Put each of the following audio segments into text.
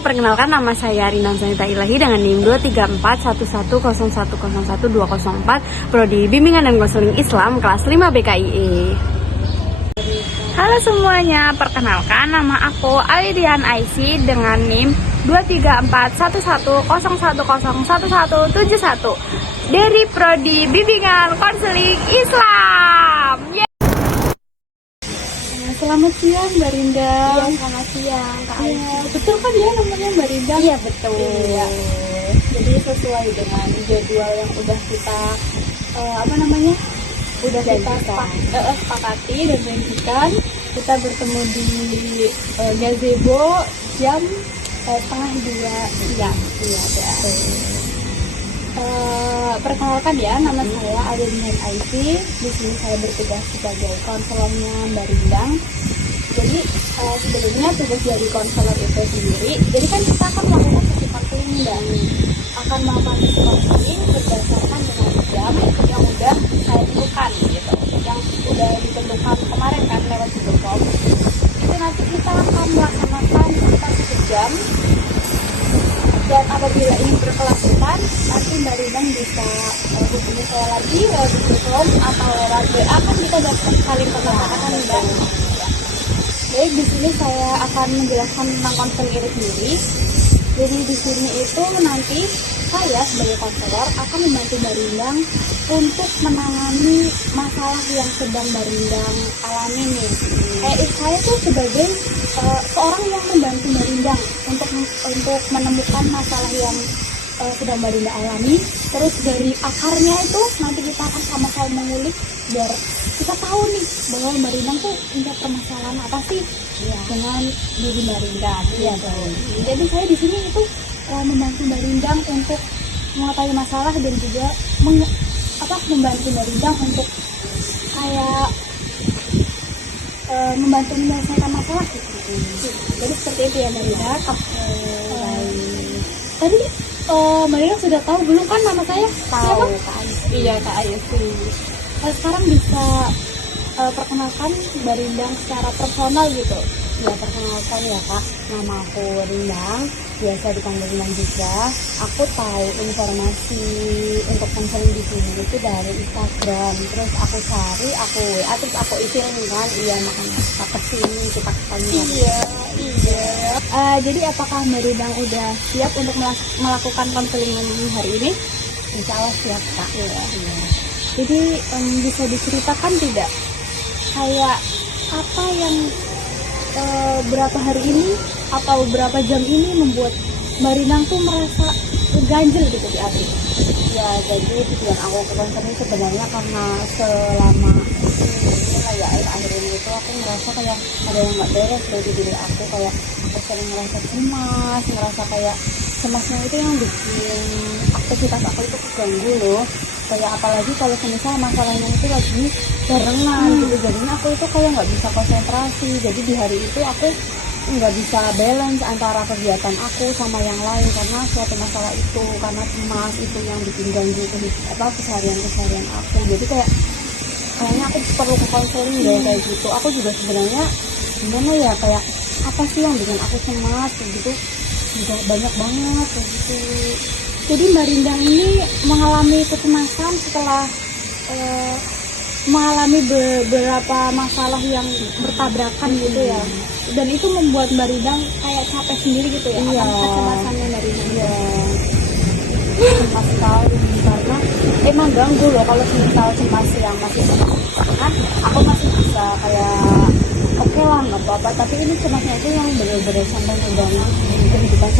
perkenalkan nama saya Rina Zanita Ilahi dengan NIM 2341101011204 Prodi Bimbingan dan Konseling Islam kelas 5 BKIE. Halo semuanya, perkenalkan nama aku Alidian Aisy dengan NIM 2341101011171 dari Prodi Bimbingan Konseling Islam. Selamat siang Mbak Rinda. Iya, selamat siang Kak Aisy. Ya, betul kan ya namanya Mbak Rinda? Iya, betul. Iya. Jadi sesuai dengan jadwal yang udah kita udah kita sepakati dan janjikan, kita bertemu di gazebo jam setengah 2 siang. Iya, perkenalkan ya, nama saya Alidian Aisy. Di sini saya bertugas sebagai konselornya Mbak Rindang. Jadi sebelumnya tugas dari konselor itu sendiri, jadi kan kita akan melakukan sesi konseling dan akan melakukan sesi konseling berdasarkan dengan jam yang udah saya tentukan gitu, yang udah ditentukan kemarin kan lewat Google Form. Itu nanti kita akan melaksanakan sekitar 1 jam. Dan apabila ini berkelanjutan, nanti Mbak Rindang bisa hubungi saya lagi lewat Google Form atau lewat WA, kan kita dapat saling kontak-kontakan dan baik. Di sini saya akan menjelaskan tentang konseling itu sendiri. Jadi di sini itu nanti saya sebagai konselor akan membantu Mbak Rindang untuk menangani masalah yang sedang Mbak Rindang alami nih. Saya tuh sebagai seorang yang membantu Mbak Rindang untuk menemukan masalah yang sedang Mbak Rindang alami. Terus dari akarnya itu nanti kita akan sama-sama mengulik biar kita tahu nih bahwa Mbak Rindang tuh punya permasalahan apa sih dengan diri Mbak Rindang. Iya, jadi saya di sini itu membantu Mbak Rindang untuk mengetahui masalah dan juga membantu Mbak Rindang untuk kayak membantu menyelesaikan masalah gitu. Jadi seperti itu ya Mbak Rindang. Tadi Mbak Rindang sudah tahu belum kan nama saya? Tahu Kak Aisy. Iya Kak Aisy. Sekarang bisa perkenalkan Mbak Rindang secara personal gitu. Ya, perkenalkan ya Kak, nama aku Rindang, biasa dipanggil Rindang juga. Aku tahu informasi untuk konseling di sini itu dari Instagram. Terus aku cari, aku WA, terus aku isi kan, iya makanya kita kesini, kita ketemu. Iya. Jadi apakah Mbak Rindang udah siap untuk melakukan konseling hari ini? Insya Allah siap Kak. Iya. Jadi bisa diceritakan tidak kayak apa yang berapa hari ini atau berapa jam ini membuat Mbak Rindang tuh merasa ganjel gitu di hati? Ya, jadi tujuan aku ke konseling sebenarnya karena selama akhir-akhir ini itu aku ngerasa kayak ada yang nggak beres dari diri aku. Kayak aku sering ngerasa cemas, ngerasa kayak cemasnya itu yang bikin aktivitas aku itu keganggu loh. Kayak apalagi kalau semisal masalahnya itu lagi barengan gitu, jadinya aku itu kayak nggak bisa konsentrasi. Jadi di hari itu aku nggak bisa balance antara kegiatan aku sama yang lain karena suatu masalah itu, karena cemas itu yang bikin ganggu keseharian aku. Jadi kayaknya aku perlu ke konseling deh kayak gitu. Aku juga sebenarnya gimana ya, kayak apa sih yang bikin aku cemas kayak gitu, juga banyak banget kayak gitu. Jadi Mbak Rindang ini mengalami kecemasan setelah mengalami beberapa masalah yang bertabrakan gitu ya. Dan itu membuat Mbak Rindang kayak capek sendiri gitu ya. Iya. Kecemasannya Mbak Rindang. Iya. Cemas sekali karena emang ganggu loh kalau misal cemas yang masih kan aku masih bisa kayak oke lah nggak apa-apa, tapi ini cemasnya itu yang benar-benar sampai ngeganggu kehidupan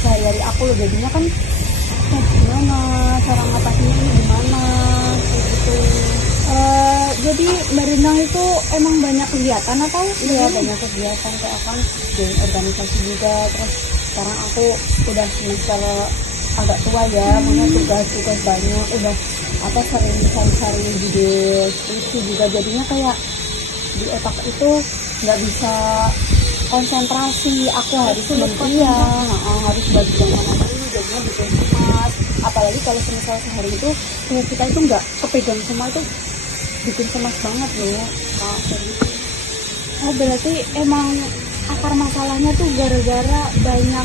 sehari-hari aku loh. Jadinya kan gimana cara ngatasinnya ini gimana gitu. Jadi Mbak Rindang itu emang banyak kegiatan atau? Iya, banyak kegiatan, kayak kan join organisasi juga. Terus sekarang aku udah semester agak tua ya, punya tugas banyak, udah sering cari ide skripsi juga. Jadinya kayak di otak itu nggak bisa konsentrasi. Aku harus harus bagi dengan ini, jadinya bikin cemas. Apalagi kalau semisal sehari itu kita itu nggak kepegang semua, itu bikin cemas banget loh. Oh, berarti emang akar masalahnya tuh gara-gara banyak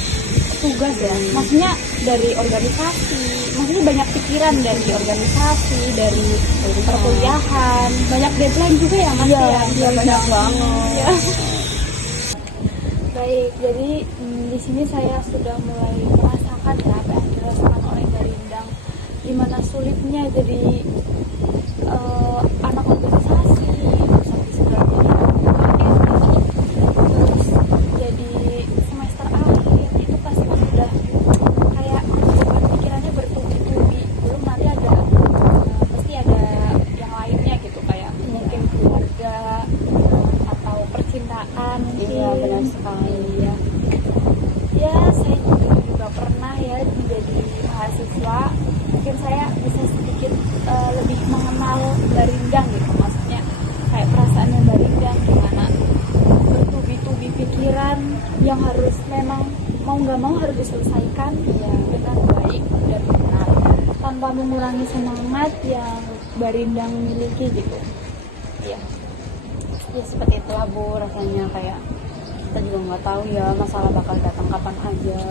tugas ya, maksudnya dari organisasi, maksudnya banyak pikiran dari organisasi, dari perkuliahan, banyak deadline juga ya Mas ya. Iya banyak banget. Ya. Baik, jadi di sini saya sudah mulai merasakan ya apa yang dirasakan oleh Barindang, gimana sulitnya jadi anak organisasi, terus habis itu terus jadi semester akhir itu pasti udah kayak beban pikirannya bertubi-tubi, belum nanti ada pasti ada yang lainnya gitu kayak mungkin keluarga atau percintaan mungkin. Iya benar sekali. Iya. Ya saya juga pernah ya menjadi mahasiswa, mungkin saya bisa sedikit lebih mengenal Barindang gitu, maksudnya kayak perasaannya Barindang gimana bertubi-tubi pikiran yang harus memang mau nggak mau harus diselesaikan ya dengan baik dan benar tanpa mengurangi semangat yang Barindang miliki gitu. Iya. Ya seperti itulah Bu, rasanya kayak kita juga nggak tahu ya masalah bakal datang kapan aja,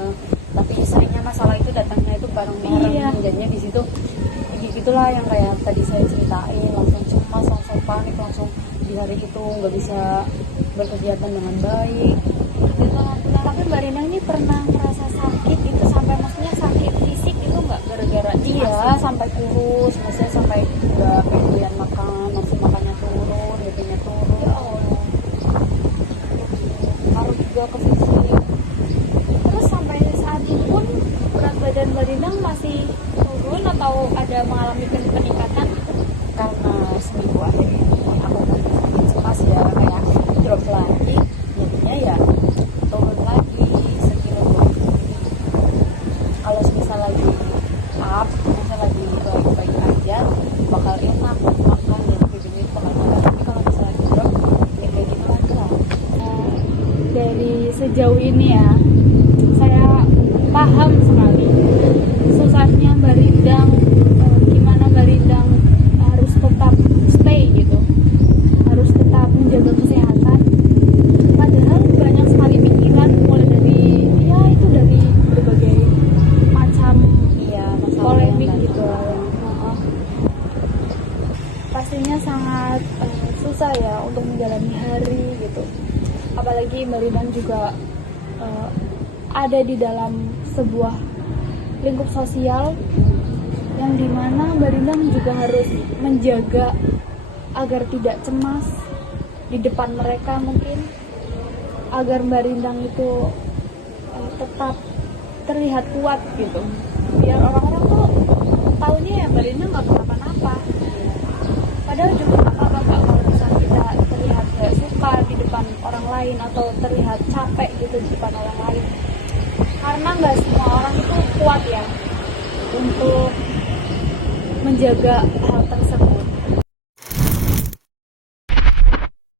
tapi seringnya masalah itu datangnya itu bareng-bareng. Iya. Jadinya di situ gitulah yang kayak tadi saya ceritain, langsung cemas, langsung panik, langsung di hari itu nggak bisa berkegiatan dengan baik Dan alhamdulillah, tapi Mbak Rina ini pernah merasa sakit itu sampai maksudnya sakit fisik itu nggak gara-gara iya sampai kurus, maksudnya sampai nggak pengen makan, nafsu makannya turun, BB-nya turun. Ya Allah. Ngaruh juga ke fisik. Terus sampai saat ini pun berat badan Mbak Rina masih turun atau ada mengalami peningkatan? Karena seminggu akhir ini aku makin cemas ya, kayak drop lagi, jadinya ya turun lagi sekilo 2 kilo. Kalau misal lagi up, misal lagi baik-baik aja, bakal enak makan dan BB bakal makan. Tapi kalau misalnya lagi drop, ya kayak gitu lagi lah. Dari sejauh ini ya, saya paham sekali susahnya Mbak Rindang, gimana Mbak Rindang harus tetap stay gitu, harus tetap menjaga kesehatan. Padahal banyak sekali pikiran, mulai dari ya itu dari berbagai macam Iya, masalah polemik yang gitu lah yang pastinya sangat susah ya untuk menjalani hari gitu. Apalagi Mbak Rindang juga ada di dalam sebuah lingkup sosial yang dimana Mbak Rindang juga harus menjaga agar tidak cemas di depan mereka, mungkin agar Mbak Rindang itu tetap terlihat kuat gitu, biar orang-orang tuh taunya ya Mbak Rindang nggak kenapa-napa, padahal juga nggak apa-apa Kak, kalau misalnya kita terlihat gak suka di depan orang lain atau terlihat capek gitu di depan orang lain, karena nggak semua orang itu kuat ya untuk menjaga hal tersebut.